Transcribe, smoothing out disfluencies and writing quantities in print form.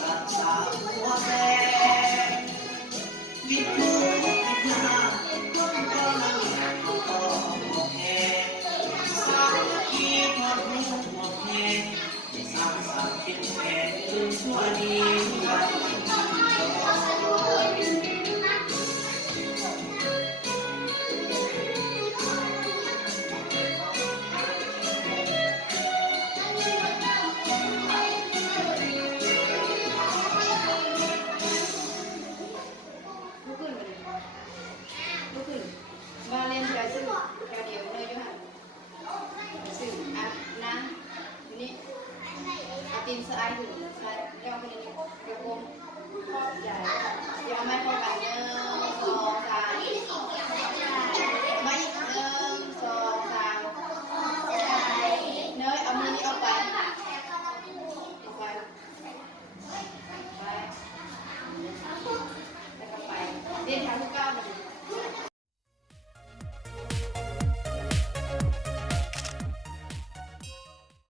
สักสาวหัวแดงวิดมือวิดหน้าคนก็นั่งก็บอกแหงสามัคคีทอดหูหมดเพลงสร้างสรรค์เป็นแผนคืนชั่วนี้วัน ลุกขึ้นมาเลยลุกขึ้นมาเล่นกระสือกระเดียวเลยอยู่หันกระสืออ่ะนั่งอยู่นี่เอาตีนสไลด์ถึงสไลด์ย่อไปนิดนึงเดี๋ยวโค้งข้อใหญ่เดี๋ยวเอาไม้เข้ากัน